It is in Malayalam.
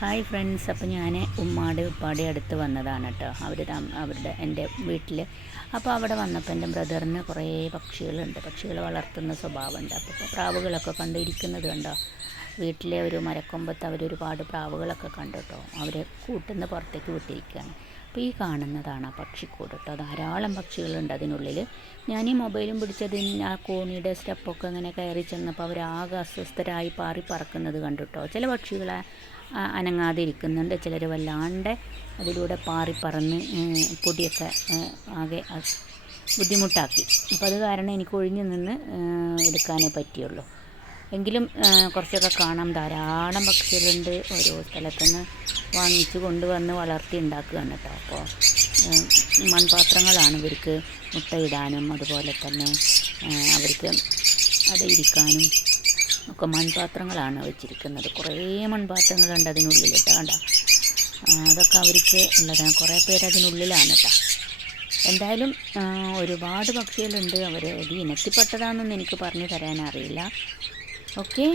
ഹായ് ഫ്രണ്ട്സ് അപ്പോൾ ഞാൻ ഉമ്മാടെ ഉപ്പാടെ അടുത്ത് വന്നതാണ് കേട്ടോ അവർ അവരുടെ എന്റെ വീട്ടിൽ അപ്പോൾ അവിടെ വന്നപ്പോൾ എന്റെ ബ്രദറിന് കുറേ പക്ഷികളുണ്ട്. പക്ഷികൾ വളർത്തുന്ന സ്വഭാവമുണ്ട്. അപ്പോൾ പ്രാവുകളൊക്കെ കണ്ടിരിക്കുന്നത് കണ്ടോ? വീട്ടിലെ ഒരു മരക്കൊമ്പത്ത് അവരൊരുപാട് പ്രാവുകളൊക്കെ കണ്ടു കേട്ടോ അവരെ കൂട്ടുന്ന പുറത്തേക്ക് വിട്ടിരിക്കുകയാണ്. അപ്പോൾ ഈ കാണുന്നതാണ് ആ പക്ഷിക്കൂട് കേട്ടോ ധാരാളം പക്ഷികളുണ്ട് അതിനുള്ളിൽ ഞാൻ ഈ മൊബൈലും പിടിച്ചതിന് ആ കോണിയുടെ സ്റ്റെപ്പൊക്കെ ഇങ്ങനെ കയറി ചെന്നപ്പോൾ അവരാകെ അസ്വസ്ഥരായി പാറി പറക്കുന്നത് കണ്ടു കേട്ടോ ചില പക്ഷികളെ അനങ്ങാതെ ഇരിക്കുന്നുണ്ട്. ചിലർ വല്ലാണ്ട് അതിലൂടെ പാറി പറന്ന് പൊടിയൊക്കെ ആകെ ബുദ്ധിമുട്ടാക്കി. അപ്പോൾ അത് കാരണം എനിക്ക് ഒഴിഞ്ഞു നിന്ന് എടുക്കാനേ പറ്റിയുള്ളൂ. എങ്കിലും കുറച്ചൊക്കെ കാണാം. ധാരാളം പക്ഷികളുണ്ട്. ഓരോ സ്ഥലത്തുനിന്ന് വാങ്ങിച്ച് കൊണ്ടുവന്ന് വളർത്തി ഉണ്ടാക്കുകയാണ് കേട്ടോ. അപ്പോൾ മൺപാത്രങ്ങളാണ് ഇവർക്ക് മുട്ടയിടാനും അതുപോലെ തന്നെ അവർക്ക് അടയിരിക്കാനും ഒക്കെ മൺപാത്രങ്ങളാണ് വെച്ചിരിക്കുന്നത്. കുറേ മൺപാത്രങ്ങളുണ്ട് അതിനുള്ളിൽ കേട്ടോ കണ്ടോ? അതൊക്കെ അവർക്ക് ഉള്ളതാണ്. കുറേ പേര് അതിനുള്ളിലാണ് കേട്ടോ. എന്തായാലും ഒരുപാട് പക്ഷികളുണ്ട്. അവർ ഏത് ഇനത്തിൽപ്പെട്ടതാണെന്നൊന്നും എനിക്ക് പറഞ്ഞു തരാനറിയില്ല ഓക്കെ?